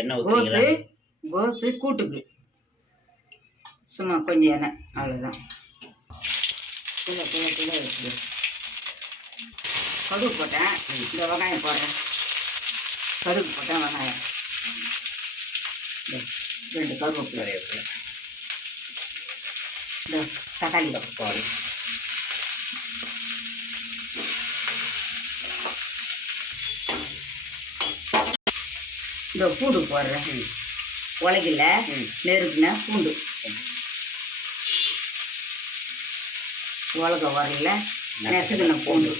எண்ணெய் ஊற்றுறீங்களா? கோஸு கூட்டுக்கு சும்மா கொஞ்சம் எண்ணெய், அவ்வளோதான். கிலோ வச்சு கடுகு போட்டேன். இந்த வெங்காயம் போடுறேன். கடுகு போட்டேன், வெங்காயம் 2 கருவேப்பிலை, இந்த தக்காளி பாரு. இந்த பூண்டு போடுறேன். உலகில் நெருக்குன பூண்டு உலக வரல நெசுக்குன பூண்டு.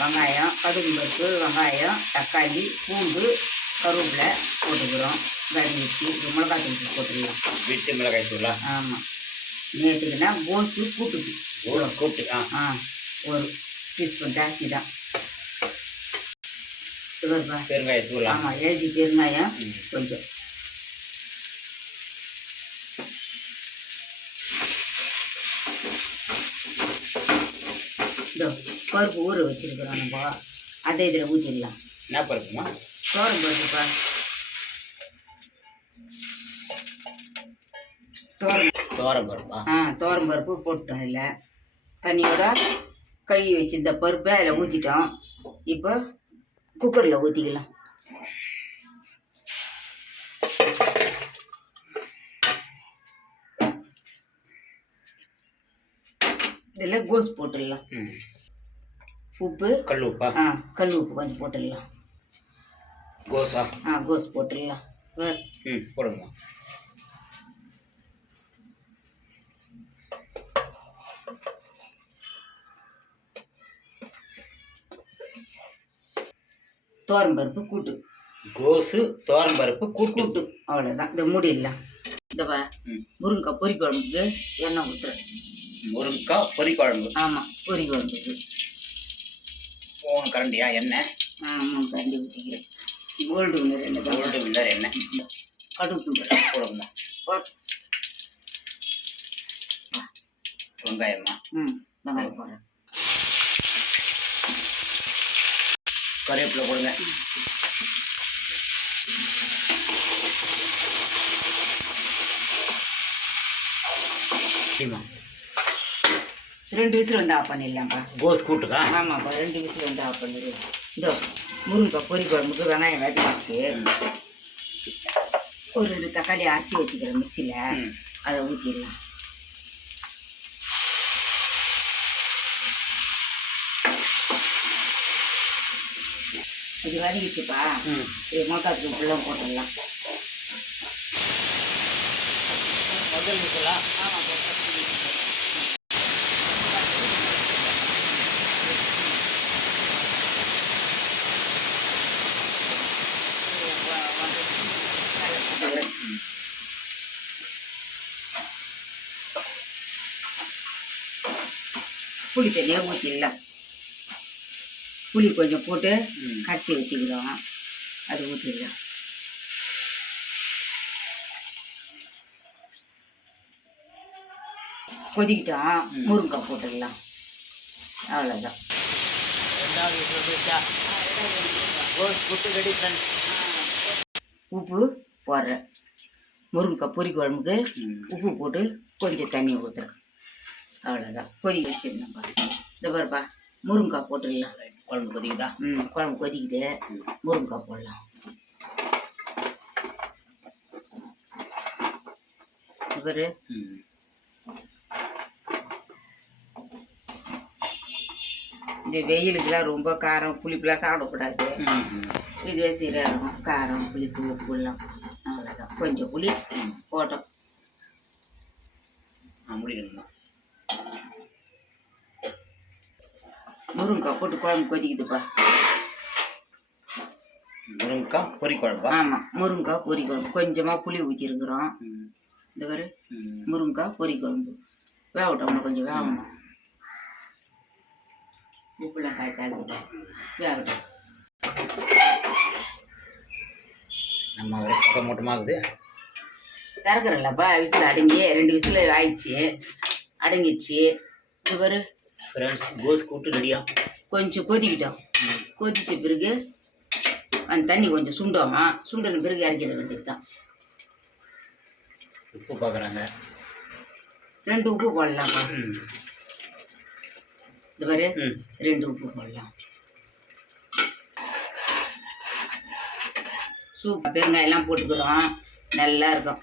வெங்காயம், கடுகு பருப்பு, வெங்காயம், தக்காளி, பூண்டு, கருவேப்பிலை போட்டுக்கிறோம். வதங்கிச்சு. மிளகாய் தூள் போட்டுக்கலாம். வீட்டு மிளகாய் தூளா? ஆமாம். நேற்றுக்குன்னா கோஸு கூட்டுக்கு கூட்டு. ஒரு டீஸ்பூன் ஜாஸ்தி தான். பெருங்காய தூள். ஆமாம், எழுதி பெருங்காயம் கொஞ்சம். இந்த பருப்பு ஊற வச்சிருக்கிறோம் நம்ம, அதை இதில் ஊற்றிடலாம். என்ன பருப்புமா? தோரம் பருப்புப்பா. தோரம் பருப்பா? தோரம் பருப்பு போட்டோம். இதில் தண்ணியோட கழுவி வச்சு இந்த பருப்பை அதில் ஊற்றிட்டோம். இப்போ குக்கரில் ஊற்றிக்கலாம். இதில் கோஸ் போட்டுடலாம். உப்பு, கல் உப்பா? கல் உப்பு கொஞ்சம் போட்டுடலாம். கோஸா? கோஸ் போட்டுடலாம். போடுங்க. தோரம்பருப்பு கூட்டு. கோஸு தோரம்பருப்பு கூட்டு. அவ்வளோதான். இந்த மூடிடலாம். இந்த முருங்கைக்காய் பொரி குழம்புக்கு எண்ணெய் ஊற்றுறேன். முருங்கைக்காய் பொரி குழம்பு? ஆமாம், பொரி குழம்புக்கு 3 கரண்டியா எண்ணெய்? 3 கரண்டி ஊற்றிக்கிறேன். கோல்டு வின்னர் எண்ணெய். கோல்டு வின்னர் எண்ணெய். கடுகு தூள் போடுங்க. வெங்காயமா? வெங்காயம் போடுறேன். கருவேப்பிலை போடுங்க. ரெண்டு விசில் வந்து ஆஃப் பண்ணிடலாம்ப்பா. கோஸ் கூட்டுக்கா? ஆமாப்பா, 2 விசில் வந்து ஆஃப் பண்ணிடுவேன். இதோ முருங்கைக்காய் பொரி குழம்புக்கு வெங்காயம் வதக்கிச்சு. ஒரு 2 தக்காளி அரைச்சி வச்சுக்கிறேன் மிக்சியில், அதை ஊற்றிடலாம். இது வதக்கிச்சுப்பா. இது மிளகாத்தூள் ஃபுல்லாக போட்டுடலாம். முதல் விசிலா? ஆமாம். புளி தண்ணியாக ஊற்றிடலாம். புளி கொஞ்சம் போட்டு கரைச்சி வச்சுக்கிறோம், அது ஊற்றிடலாம். கொதிக்கிட்டோம், முருங்கைக்காய் போட்டுடலாம். அவ்வளோதான். உப்பு போடுறேன். முருங்கைக்காய் பொரி குழம்புக்கு உப்பு போட்டு கொஞ்சம் தண்ணி ஊற்றுறேன். அவ்வளோதான். கொதி வச்சுருந்தேன்ப்பா. இந்த பாருப்பா, முருங்கைக்காய் போட்டுடலாம். குழம்பு கொதிக்குதா? குழம்பு கொதிக்குது. முருங்கைக்காய் போடலாம். இவர் இந்த வெயிலுக்குலாம் ரொம்ப காரம் புளிப்புலாம் சாப்பிடக்கூடாது. இதுவே சரியாக இருக்கும். காரம் புளிப்பு உப்புலாம் அவ்வளோதான். கொஞ்சம் புளி போட்டோம். முடிக்கணுமா? முருங்கைக்காய் போட்டு குழம்பு கொதிக்குதுப்பா. முருங்கைக்காய் பொரி குழம்பா? ஆமாம், முருங்கைக்காய் பொரி குழம்பு. கொஞ்சமாக புளி ஊற்றிருக்குறோம். இந்த மாதிரி முருங்கைக்காய் பொரி குழம்பு வேகட்டும். கொஞ்சம் வேகணும். உப்புலாம் காய்ச்சாது வேகட்டும். நம்ம ஒரு பக்கம் மூட்டமாகுது. திறக்கிறல்லப்பா. விசில் அடங்கி 2 விசில் ஆயிடுச்சு, அடங்கிடுச்சு. இது பாரு ஃப்ரெண்ட்ஸ் கோஸ் கூட்டு ரெடியா? கொஞ்சம் கொதிக்கிட்டோம். கொதிச்ச பிறகு அந்த தண்ணி கொஞ்சம் சுண்டின பிறகு இறக்கிட வேண்டியது தான். உப்பு பார்க்குறாங்க. 2 உப்பு போடலாமா? இது பாரு 2 உப்பு போடலாம். சூப்பர் பெருங்காயெல்லாம் போட்டுக்கிறோம், நல்லா இருக்கும்.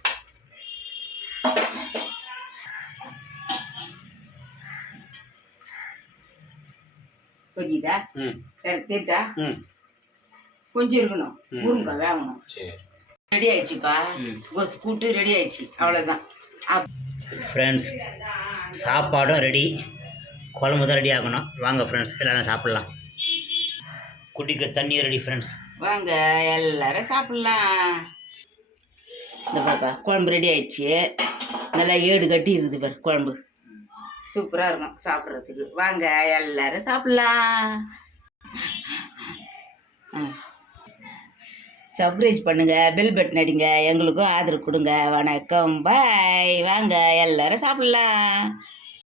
கொதிக்குதா? தெரியுதா? கொஞ்சம் இருக்கணும், முருங்காய் வேகணும். சரி, ரெடி ஆயிடுச்சுப்பா. கோஸ் கூட்டு ரெடி ஆயிடுச்சு, அவ்வளோதான். ஃப்ரெண்ட்ஸ் சாப்பாடும் ரெடி, குழம்பு தான் ரெடி ஆகணும். வாங்க ஃப்ரெண்ட்ஸ் எல்லோரும் சாப்பிட்லாம். குடிக்க தண்ணி ரெடி ஃப்ரெண்ட்ஸ். வாங்க எல்லாரும் சாப்பிட்லாம். இந்த பாப்பா குழம்பு ரெடி ஆயிடுச்சு, நல்லா ஏடு கட்டி இருக்குது பாரு குழம்பு. சூப்பராக இருக்கும் சாப்பிட்றதுக்கு. வாங்க எல்லாரும் சாப்பிட்லாம். சப்ஸ்கிரைப் பண்ணுங்க, பெல் பட்டன் அடிங்க, எங்களுக்கும் ஆதரவு கொடுங்க. வணக்கம், பாய். வாங்க எல்லாரும் சாப்பிட்லாம்.